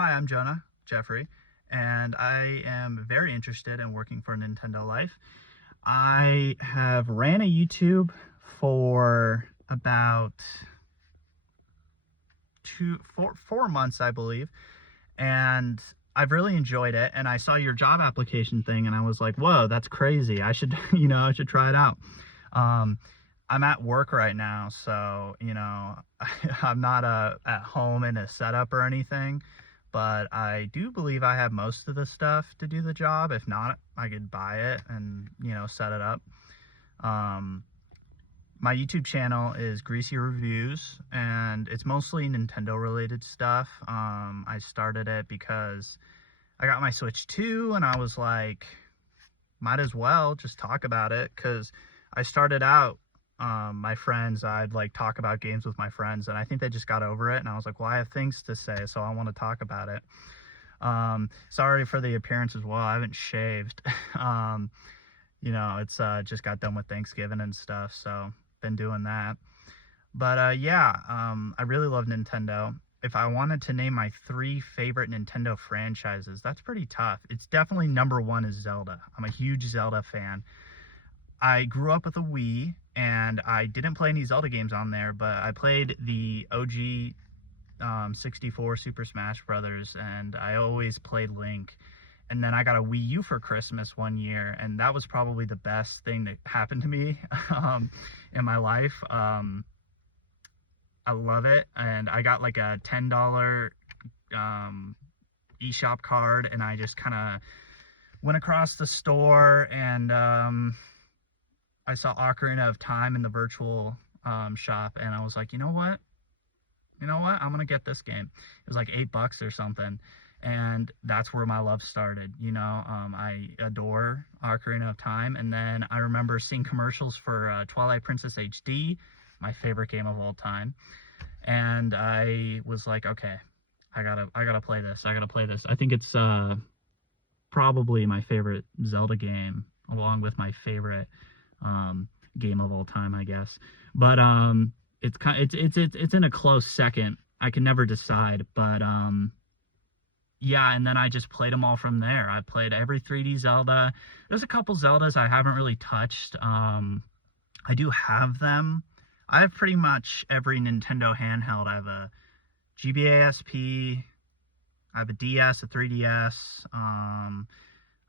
Hi, I'm Jonah Jeffrey, and I am very interested in working for Nintendo Life. I have ran a YouTube for about 4 months, I believe, and I've really enjoyed it. And I saw your job application thing, and I was like, "Whoa, that's crazy! I should, I should try it out." Um, I'm at work right now, so I'm not at home in a setup or anything, but I do believe I have most of the stuff to do the job. If not, I could buy it and set it up. Um, my YouTube channel is Greasy Reviews, and it's mostly Nintendo related stuff. I started it because I got my Switch 2, and I was like, might as well just talk about it, because I started out, my friends, I'd like talk about games with my friends, and I think they just got over it, and I was like, well, I have things to say, so I want to talk about it. Sorry for the appearance as well. I haven't shaved. It's just got done with Thanksgiving and stuff, so been doing that. But yeah, I really love Nintendo. If I wanted to name my three favorite Nintendo franchises, that's pretty tough. It's definitely number one is Zelda. I'm a huge Zelda fan. I grew up with a Wii, and I didn't play any Zelda games on there, but I played the OG 64 Super Smash Brothers, and I always played Link. And then I got a Wii U for Christmas one year, and that was probably the best thing that happened to me in my life. I love it, and I got like a $10 eShop card, and I just kind of went across the store, and I saw Ocarina of Time in the virtual shop, and I was like, you know what, I'm gonna get this game. It was like $8 or something, and that's where my love started. I adore Ocarina of Time, and then I remember seeing commercials for Twilight Princess HD, my favorite game of all time, and I was like, okay, I gotta play this. I gotta play this. I think it's probably my favorite Zelda game, along with my favorite um, game of all time, I guess. But it's in a close second. I can never decide, but yeah, and then I just played them all from there. I played every 3D Zelda. There's a couple Zeldas I haven't really touched. I do have them. I have pretty much every Nintendo handheld. I have a GBA SP. I have a DS, a 3DS. I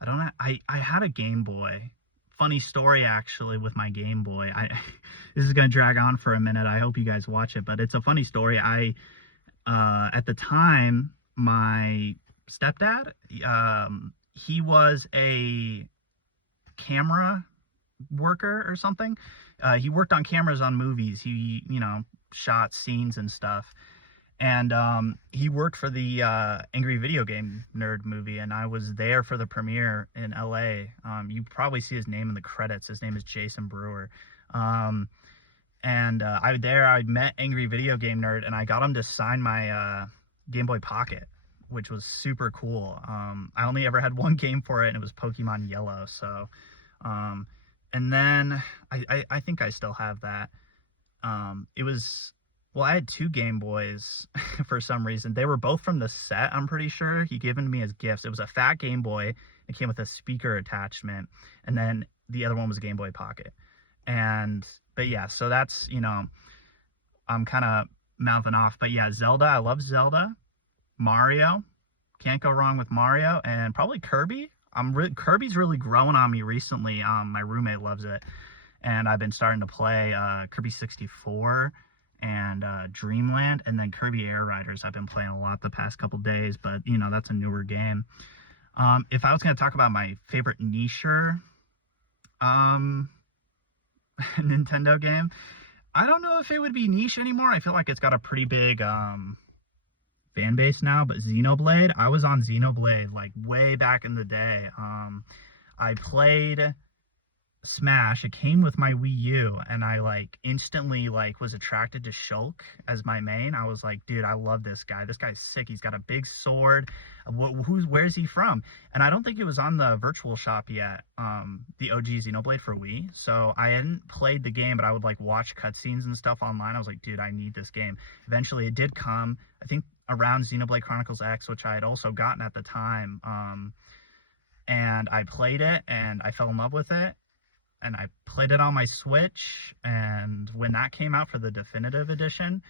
don't have, I had a Game Boy. Funny story actually with my Game Boy. This is gonna drag on for a minute. I hope you guys watch it, but it's a funny story. At the time, my stepdad, he was a camera worker or something. He worked on cameras on movies. He, shot scenes and stuff. And he worked for the Angry Video Game Nerd movie, and I was there for the premiere in LA. You probably see his name in the credits. His name is Jason Brewer. And I met Angry Video Game Nerd, and I got him to sign my Game Boy Pocket, which was super cool. I only ever had one game for it, and it was Pokemon Yellow. So, and then I think I still have that. It was, well, I had two Game Boys for some reason. They were both from the set, I'm pretty sure. He given to me as gifts. It was a fat Game Boy. It came with a speaker attachment, and then the other one was a Game Boy Pocket. But yeah, so that's, I'm kind of mouthing off. But yeah, Zelda, I love Zelda. Mario, can't go wrong with Mario, and probably Kirby. Kirby's really growing on me recently. My roommate loves it, and I've been starting to play Kirby 64 and Dreamland, and then Kirby Air Riders. I've been playing a lot the past couple days, but that's a newer game. If I was going to talk about my favorite niche Nintendo game, I don't know if it would be niche anymore. I feel like it's got a pretty big fan base now, but Xenoblade, I was on Xenoblade like way back in the day. I played Smash. It came with my Wii U, and I like instantly like was attracted to Shulk as my main. I was like, dude, I love this guy. This guy's sick. He's got a big sword. Where's he from? And I don't think it was on the virtual shop yet, the OG Xenoblade for Wii. So I hadn't played the game, but I would like watch cutscenes and stuff online. I was like, dude, I need this game. Eventually it did come. I think around Xenoblade Chronicles X, which I had also gotten at the time. And I played it and I fell in love with it. And I played it on my Switch. And when that came out for the definitive edition,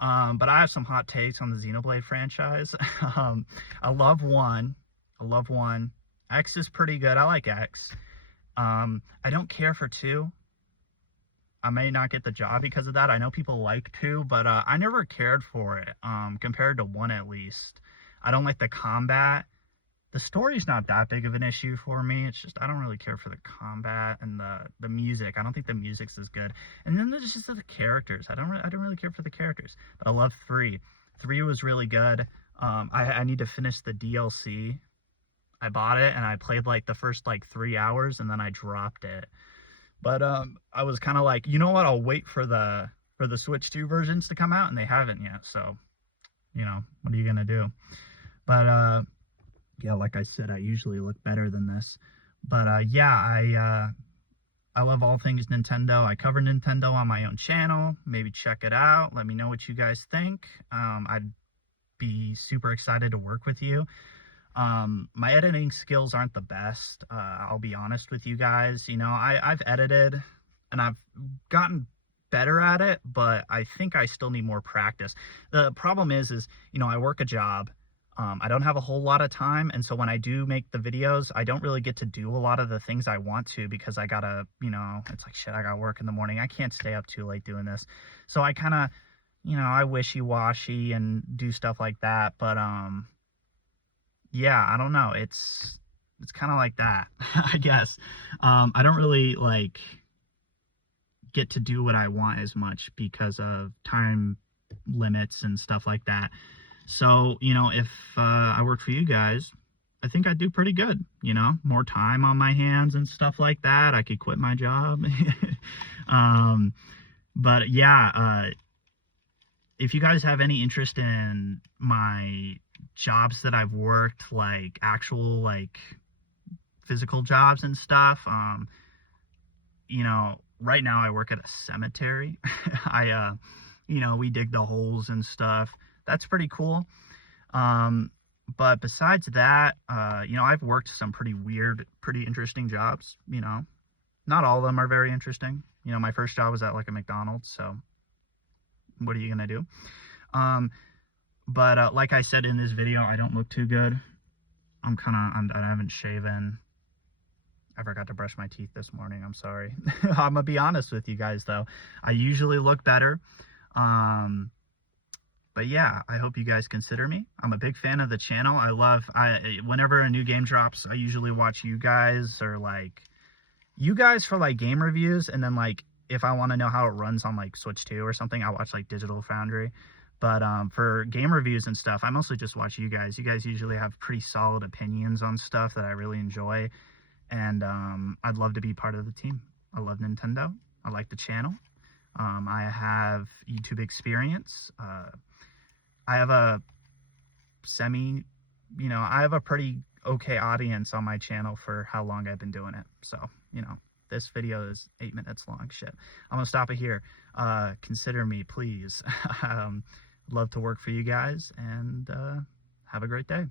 but I have some hot takes on the Xenoblade franchise. I love 1. I love 1. X is pretty good. I like X. I don't care for 2. I may not get the job because of that. I know people like 2, but I never cared for it, compared to 1 at least. I don't like the combat. The story's not that big of an issue for me. It's just I don't really care for the combat and the music. I don't think the music's as good. And then there's just the characters. I don't really care for the characters. But I love 3. 3 was really good. I need to finish the DLC. I bought it and I played like the first like 3 hours and then I dropped it. But I was kind of like, you know what? I'll wait for the Switch 2 versions to come out, and they haven't yet. So, you know, what are you gonna do? But yeah, like I said, I usually look better than this. But yeah, I love all things Nintendo. I cover Nintendo on my own channel. Maybe check it out. Let me know what you guys think. I'd be super excited to work with you. My editing skills aren't the best. I'll be honest with you guys. You know, I've edited and I've gotten better at it, but I think I still need more practice. The problem is, you know, I work a job. I don't have a whole lot of time. And so when I do make the videos, I don't really get to do a lot of the things I want to because I gotta, you know, it's like, shit, I gotta work in the morning. I can't stay up too late doing this. So I kind of, you know, I wishy-washy and do stuff like that. But, yeah, I don't know. It's kind of like that, I guess. I don't really like get to do what I want as much because of time limits and stuff like that. So, you know, if I work for you guys, I think I'd do pretty good, you know, more time on my hands and stuff like that. I could quit my job. But yeah, if you guys have any interest in my jobs that I've worked, like actual like physical jobs and stuff, you know, right now I work at a cemetery. You know, we dig the holes and stuff. That's pretty cool. But besides that, you know, I've worked some pretty weird, pretty interesting jobs. You know, not all of them are very interesting. You know, my first job was at like a McDonald's, so what are you gonna do? But like I said in this video, I don't look too good. I haven't shaven. I forgot to brush my teeth this morning. I'm sorry. I'm gonna be honest with you guys though. I usually look better. But yeah, I hope you guys consider me. I'm a big fan of the channel. Whenever a new game drops, I usually watch you guys or like you guys for like game reviews, and then like if I want to know how it runs on like Switch 2 or something, I'll watch like Digital Foundry. But for game reviews and stuff, I mostly just watch you guys. You guys usually have pretty solid opinions on stuff that I really enjoy. And I'd love to be part of the team. I love Nintendo. I like the channel. I have YouTube experience. I have a I have a pretty okay audience on my channel for how long I've been doing it. So, you know, this video is 8 minutes long. Shit. I'm gonna stop it here. Consider me, please. Love to work for you guys, and have a great day.